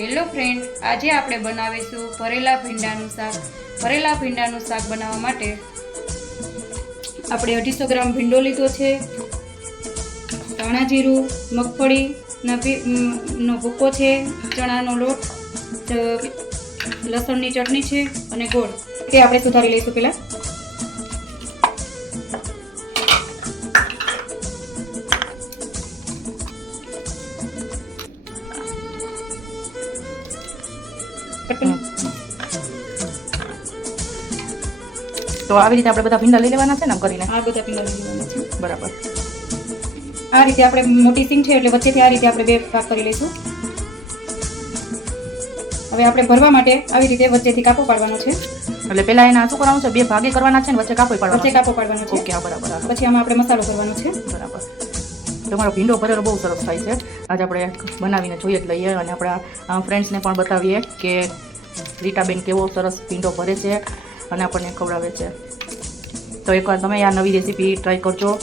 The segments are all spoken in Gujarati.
હેલો ફ્રેન્ડ આજે આપણે બનાવીશું ભરેલા ભીંડાનું શાક. ભરેલા ભીંડાનું શાક બનાવવા માટે આપણે અઢીસો ગ્રામ ભીંડો લીધો છે. ધાણા જીરું મગફળીના નો ભૂકો છે, ચણાનો લોટ લસણની ચટણી છે અને ગોળ. તે આપણે સુધારી લઈશું પહેલાં. તો આવી રીતે આપણે બધા ભીંડા લઈ લેવાના છે ને આમ કરીને? આ બધા પીંડા લઈ લેવાના છે. બરાબર. આ રીતે આપણે મોટી સિંગ છે એટલે વચ્ચેથી આ રીતે આપણે બે ભાગ કરી લઈશું. હવે આપણે ભરવા માટે આવી રીતે વચ્ચેથી કાપો પાડવાનો છે. એટલે પેલા એના શું કરવાનું છે? બે ભાગે કરવાના છે ને વચ્ચે કાપોય વચ્ચે કાપો પાડવાનો છે. ઓકે બરાબર પછી આમાં આપણે મસાલો કરવાનો છે. બરાબર. તમારો ભીંડો ભરેલો બહુ સરસ થાય છે. આજે આપણે બનાવીને જોઈએ જ લઈએ અને આપણા ફ્રેન્ડ્સને પણ બતાવીએ કે રીટાબેન કેવો સરસ ભીંડો ભરે છે અને આપણને ખવડાવે છે. તો એકવાર તમે આ નવી રેસીપી ટ્રાય કરજો.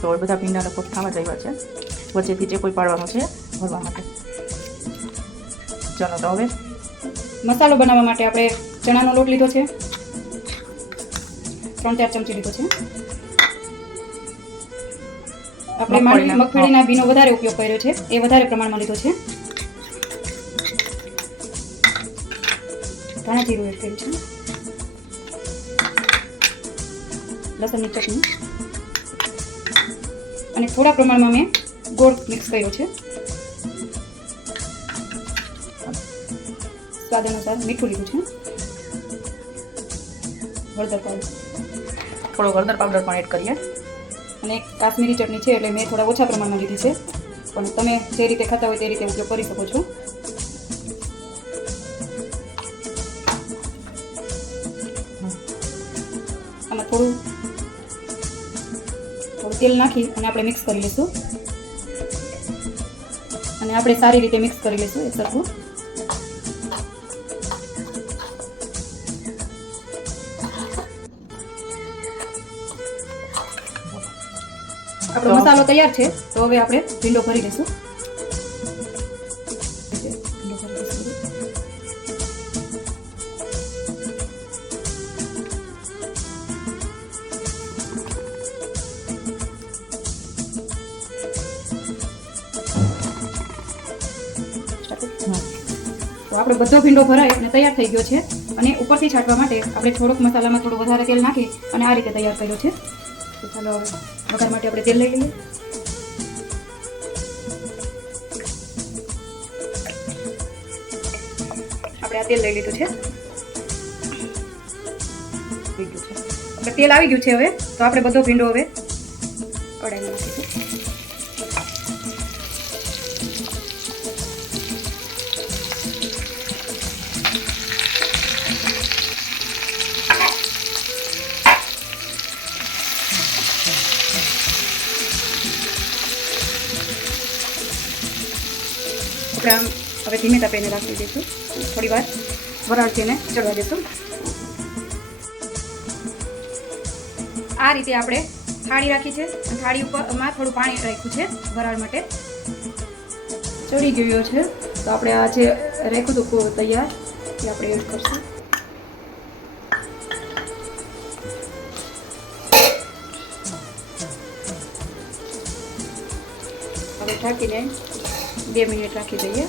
તો બધા ભીંડા ખાવા જ આવ્યા છે. વચ્ચેથી જે કોઈ પાડવાનું છે, ભરવા માટે. ચલો તો હવે. મસાલો બનાવવા માટે આપણે ચણાનો લોટ લીધો છે. ત્રણ ચાર ચમચી લીધો છે. આપણે મગફળીના બીનો વધારે ઉપયોગ કર્યો છે. એ વધારે પ્રમાણમાં લીધો છે. ધાણા જીરું એડ કર્યું છે. લસણની ચટણી. અને થોડા પ્રમાણમાં મેં ગોળ મિક્સ કર્યો છે. સ્વાદ અનુસાર મીઠું લીધું છે. હળદર પાવડર થોડો હળદર પાવડર પણ એડ કરીએ. અને કાશ્મીરી ચટણી છે એટલે મેં થોડા ઓછા પ્રમાણમાં લીધી છે. પણ તમે જે રીતે ખાતા હોય તે રીતે ઉપયોગ કરી શકો છો. આમાં થોડું થોડું તેલ નાખી અને આપણે મિક્સ કરી લઈશું. અને આપણે સારી રીતે મિક્સ કરી લઈશું એ સરખું. આપણો મસાલો તૈયાર છે તો હવે આપણે ભીંડો ભરી લઈશું. તો આપણો બધો ભીંડો ભરાય અને તૈયાર થઈ ગયો છે અને ઉપરથી છાંટવા માટે આપણે થોડોક મસાલામાં થોડું વધારે તેલ નાખી અને આ રીતે તૈયાર કર્યો છે તો ચાલો હવે વઘાર માટે આપણે તેલ લઈ લઈએ. આપણે આ તેલ લઈ લીધું છે. તેલ આવી ગયું છે હવે. તો આપણે બધો ભીંડો હવે કડાઈમાં નાખીશું. આમ હવે ધીમે તાપે એને રાખી દઈશું. થોડી વાર વરાળથી એને ચડવા દઈશું આ રીતે આપણે થાળી રાખી છે. થાળી ઉપરમાં થોડું પાણી રાખ્યું છે વરાળ માટે. ચડી ગયો છે. તો આપણે આ જે રાખ્યું હતું તૈયાર, એ આપણે એડ કરશું. હવે ઢાંકીને બે મિનિટ રાખી દઈએ.